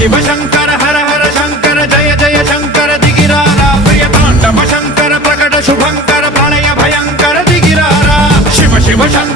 शिव शंकर हर हर शंकर जय जय शंकर दिगिरारा प्रिय तांडव शंकर प्रकट शुभंकर प्रलय भयंकर दिगिरारा शिव शिव शंकर